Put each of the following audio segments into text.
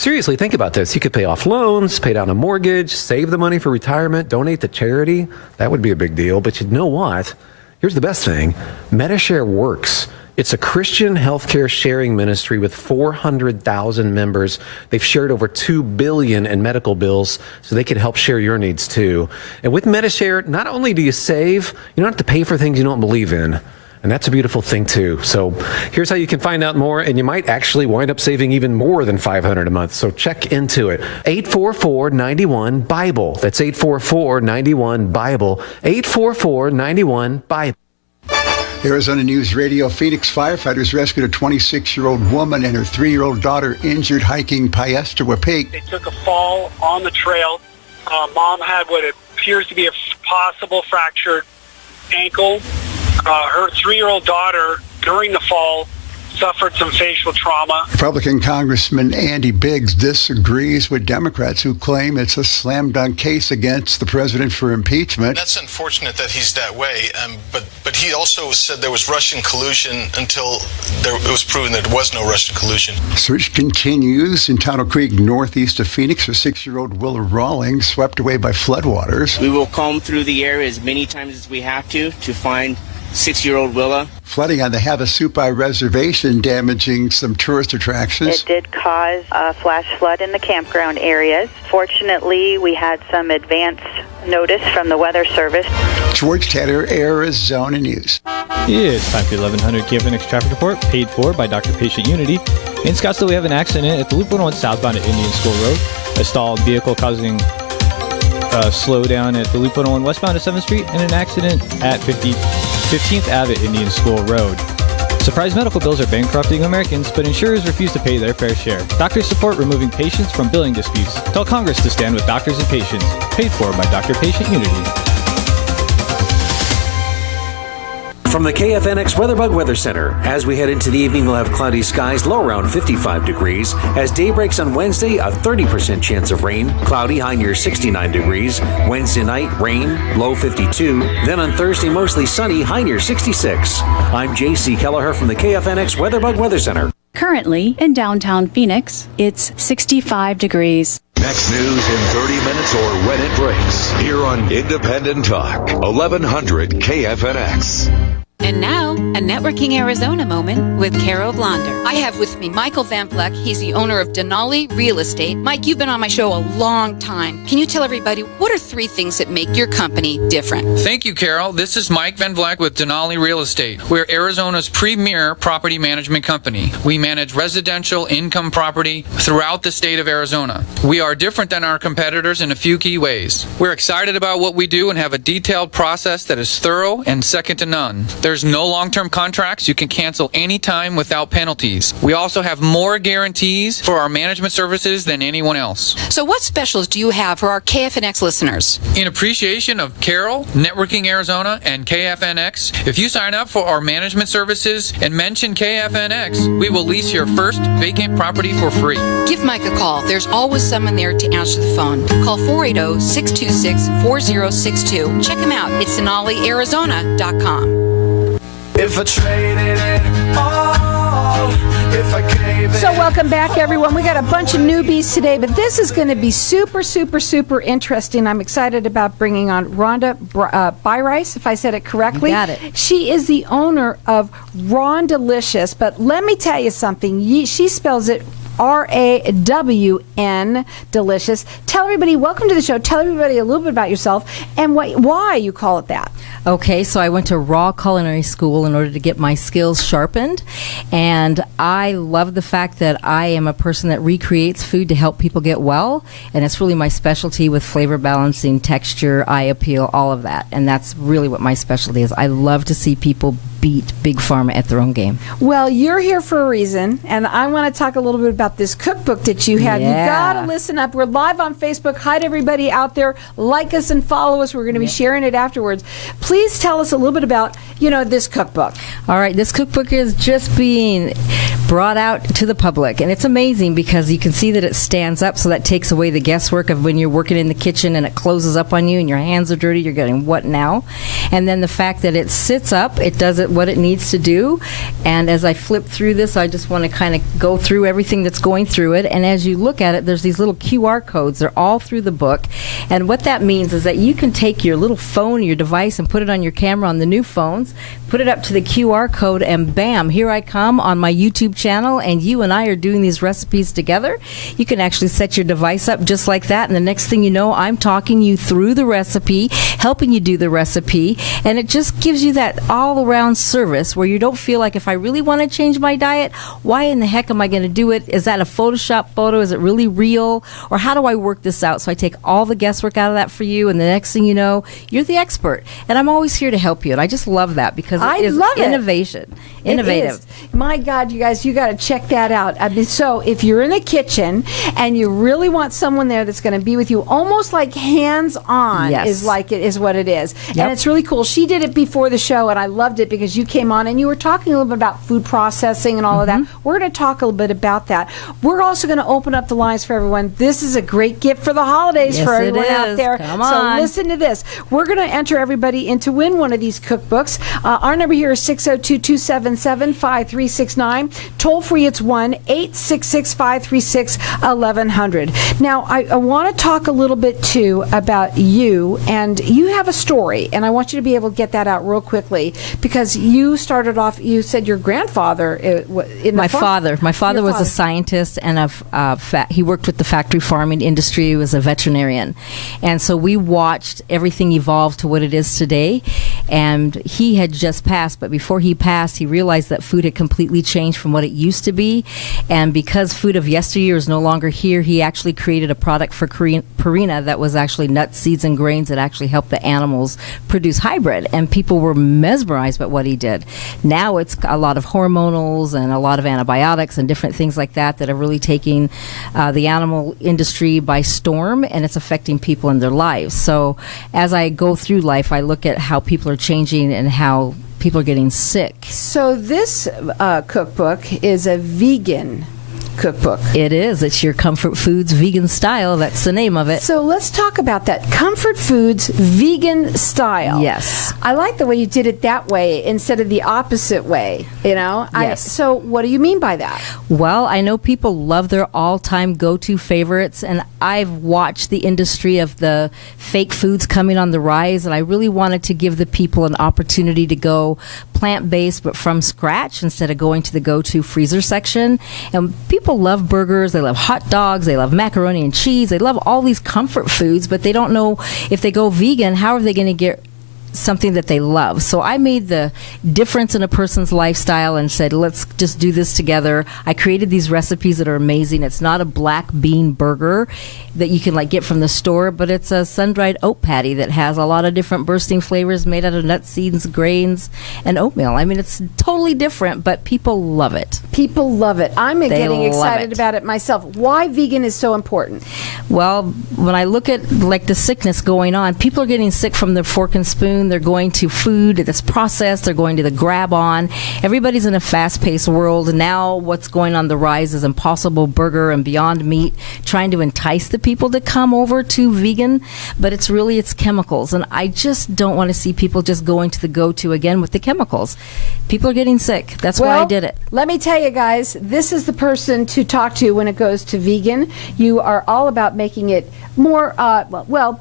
Seriously, think about this. You could pay off loans, pay down a mortgage, save the money for retirement, donate to charity. That would be a big deal. But you know what? Here's the best thing. MediShare works. It's a Christian healthcare sharing ministry with 400,000 members. They've shared over $2 billion in medical bills, so they can help share your needs too. And with MediShare, not only do you save, you don't have to pay for things you don't believe in. And that's a beautiful thing too. So here's how you can find out more, and you might actually wind up saving even more than $500 a month. So check into it. 844-91-BIBLE. That's 844-91-BIBLE. 844-91-BIBLE. Arizona News Radio. Phoenix firefighters rescued a 26-year-old woman and her 3-year-old daughter injured hiking Piestewa Peak. They took a fall on the trail. Mom had what appears to be a possible fractured ankle. Her 3-year-old daughter, during the fall, suffered some facial trauma. Republican Congressman Andy Biggs disagrees with Democrats who claim it's a slam dunk case against the president for impeachment. That's unfortunate that he's that way, but he also said there was Russian collusion until it was proven that there was no Russian collusion. Search continues in Tunnel Creek, northeast of Phoenix, for 6-year-old Willa Rawlings swept away by floodwaters. We will comb through the area as many times as we have to find 6-year-old Willa. Flooding on the Havasupai Reservation damaging some tourist attractions. It did cause a flash flood in the campground areas. Fortunately, we had some advance notice from the Weather Service. George Taylor, Arizona News. It's time for the 1100 KFNX traffic report, paid for by Dr. Patient Unity. In Scottsdale, we have an accident at the Loop 101 southbound at Indian School Road. A stalled vehicle causing slow down at the Loop 101 westbound at 7th Street, and an accident at 15th Ave at Indian School Road. Surprise medical bills are bankrupting Americans, but insurers refuse to pay their fair share. Doctors support removing patients from billing disputes. Tell Congress to stand with doctors and patients. Paid for by Dr. Patient Unity. From the KFNX WeatherBug Weather Center, as we head into the evening, we'll have cloudy skies, low around 55 degrees. As day breaks on Wednesday, a 30% chance of rain, cloudy, high near 69 degrees. Wednesday night, rain, low 52. Then on Thursday, mostly sunny, high near 66. I'm J.C. Kelleher from the KFNX WeatherBug Weather Center. Currently, in downtown Phoenix, it's 65 degrees. Next news in 30 minutes or when it breaks, here on Independent Talk, 1100 KFNX. And now, a Networking Arizona moment with Carol Blonder. I have with me Michael Van Vleck. He's the owner of Denali Real Estate. Mike, you've been on my show a long time. Can you tell everybody, what are 3 things that make your company different? Thank you, Carol. This is Mike Van Vleck with Denali Real Estate. We're Arizona's premier property management company. We manage residential income property throughout the state of Arizona. We are different than our competitors in a few key ways. We're excited about what we do and have a detailed process that is thorough and second to none. There's no long-term contracts. You can cancel anytime without penalties. We also have more guarantees for our management services than anyone else. So what specials do you have for our KFNX listeners? In appreciation of Carol, Networking Arizona, and KFNX, if you sign up for our management services and mention KFNX, we will lease your first vacant property for free. Give Mike a call. There's always someone there to answer the phone. Call 480-626-4062. Check him out. It's DenaliArizona.com. If I traded it all, if I gave it. So welcome back, everyone. We got a bunch of newbies today, but this is going to be super, super, super interesting. I'm excited about bringing on Rhonda Byrice, if I said it correctly. You got it. She is the owner of Rawndalicious, but let me tell you something. She spells it RAWN, delicious. Tell everybody, welcome to the show. Tell everybody a little bit about yourself and why you call it that. Okay, so I went to Raw Culinary School in order to get my skills sharpened, and I love the fact that I am a person that recreates food to help people get well, and it's really my specialty with flavor balancing, texture, eye appeal, all of that, and that's really what my specialty is. I love to see people beat Big Pharma at their own game. Well, you're here for a reason, and I want to talk a little bit about this cookbook that you have. Yeah. You got to listen up. We're live on Facebook. Hi to everybody out there. Like us and follow us. We're going to be sharing it afterwards. Please tell us a little bit about, this cookbook. All right, this cookbook is just being brought out to the public, and it's amazing because you can see that it stands up, so that takes away the guesswork of when you're working in the kitchen and it closes up on you and your hands are dirty, you're getting what now? And then the fact that it sits up, it does it what it needs to do. And as I flip through this, I just want to kind of go through everything it's going through it. And as you look at it, there's these little QR codes. They're all through the book. And what that means is that you can take your little phone, your device, and put it on your camera on the new phones, put it up to the QR code, and bam, here I come on my YouTube channel, and you and I are doing these recipes together. You can actually set your device up just like that, and the next thing you know, I'm talking you through the recipe, helping you do the recipe, and it just gives you that all-around service where you don't feel like, if I really want to change my diet, why in the heck am I going to do it? Is that a Photoshop photo? Is it really real? Or how do I work this out? So I take all the guesswork out of that for you, and the next thing you know, you're the expert. And I'm always here to help you, and I just love that because it is innovation. Innovative. It is. My God, you guys, you got to check that out. I mean, so if you're in the kitchen and you really want someone there that's going to be with you, almost like hands-on is what it is. Yep. And it's really cool. She did it before the show, and I loved it because you came on and you were talking a little bit about food processing and all of that. We're going to talk a little bit about that. We're also going to open up the lines for everyone. This is a great gift for the holidays for everyone out there. Come on. So listen to this. We're going to enter everybody in to win one of these cookbooks. Our number here is 602-277-5369. Toll free, it's 1-866-536-1100. Now, I want to talk a little bit, too, about you. And you have a story, and I want you to be able to get that out real quickly because you started off, you said your grandfather in My father was a scientist, and he worked with the factory farming industry. He was a veterinarian. And so we watched everything evolve to what it is today. And he had just passed, but before he passed, he realized that food had completely changed from what it used to be. And because food of yesteryear is no longer here, he actually created a product for Purina that was actually nuts, seeds, and grains that actually helped the animals produce hybrid. And people were mesmerized by what he did. Now it's a lot of hormonals and a lot of antibiotics and different things like that are really taking the animal industry by storm, and it's affecting people in their lives. So as I go through life, I look at how people are changing and how people are getting sick. So this cookbook is a vegan cookbook. It is. It's your Comfort Foods Vegan Style. That's the name of it. So let's talk about that. Comfort Foods Vegan Style. Yes. I like the way you did it that way instead of the opposite way, you know? Yes. So what do you mean by that? Well, I know people love their all-time go-to favorites, and I've watched the industry of the fake foods coming on the rise, and I really wanted to give the people an opportunity to go plant-based but from scratch instead of going to the go-to freezer section. And people love burgers, they love hot dogs, they love macaroni and cheese, they love all these comfort foods, but they don't know if they go vegan, how are they going to get something that they love. So I made the difference in a person's lifestyle and said, let's just do this together. I created these recipes that are amazing. It's not a black bean burger that you can get from the store, but it's a sun-dried oat patty that has a lot of different bursting flavors made out of nuts, seeds, grains, and oatmeal. I mean, it's totally different, but people love it. People love it. I'm getting excited about it myself. Why vegan is so important? Well, when I look at the sickness going on, people are getting sick from their fork and spoon. They're going to food that's processed. They're going to the grab-on. Everybody's in a fast-paced world. Now what's going on the rise is Impossible Burger and Beyond Meat, trying to entice the people to come over to vegan, but it's chemicals. And I just don't want to see people just going to the go-to again with the chemicals. People are getting sick. That's why I did it. Let me tell you guys, this is the person to talk to when it goes to vegan. You are all about making it more,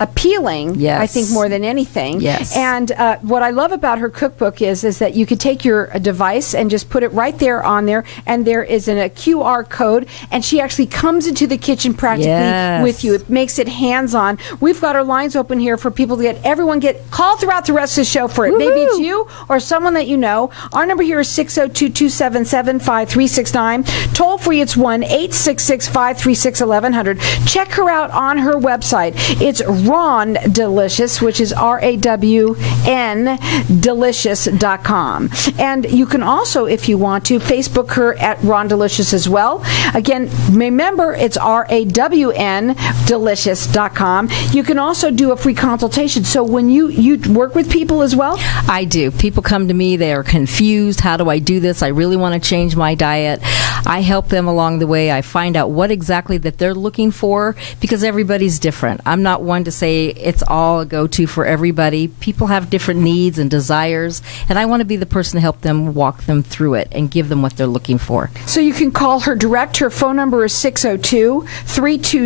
appealing, yes. I think, more than anything. Yes. And what I love about her cookbook is that you could take your device and just put it right there on there, and there is a QR code, and she actually comes into the kitchen practically with you. It makes it hands-on. We've got our lines open here for people to get called throughout the rest of the show for it. Maybe it's you or someone that you know. Our number here is 602-277-5369. Toll free, it's 1-866-536-1100. Check her out on her website. It's Rawndalicious, which is RAWN delicious.com. And you can also, if you want to, Facebook her at Rawndalicious as well. Again, remember, it's RAWN delicious.com. You can also do a free consultation. So when you work with people as well? I do. People come to me, they are confused. confused. How do I do this? I really want to change my diet. I help them along the way. I find out what exactly that they're looking for, because everybody's different. I'm not one to say it's all a go-to for everybody. People have different needs and desires, and I want to be the person to help them walk them through it and give them what they're looking for. So you can call her direct. Her phone number is 602-320